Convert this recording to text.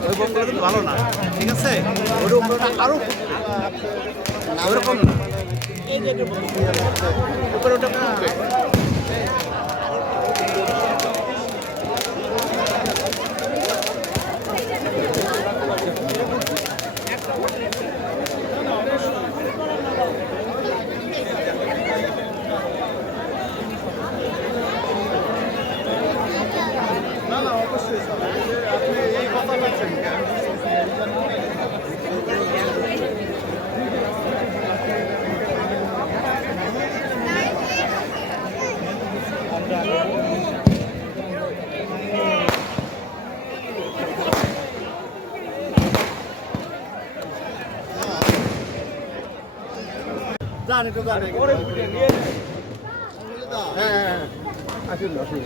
ওই বোমগুলো কিন্তু ভালো না ঠিক আছে? ওর উপরে আরও ওরকম ওটা জানি তো জানি। হ্যাঁ হ্যাঁ আসুন আসুন।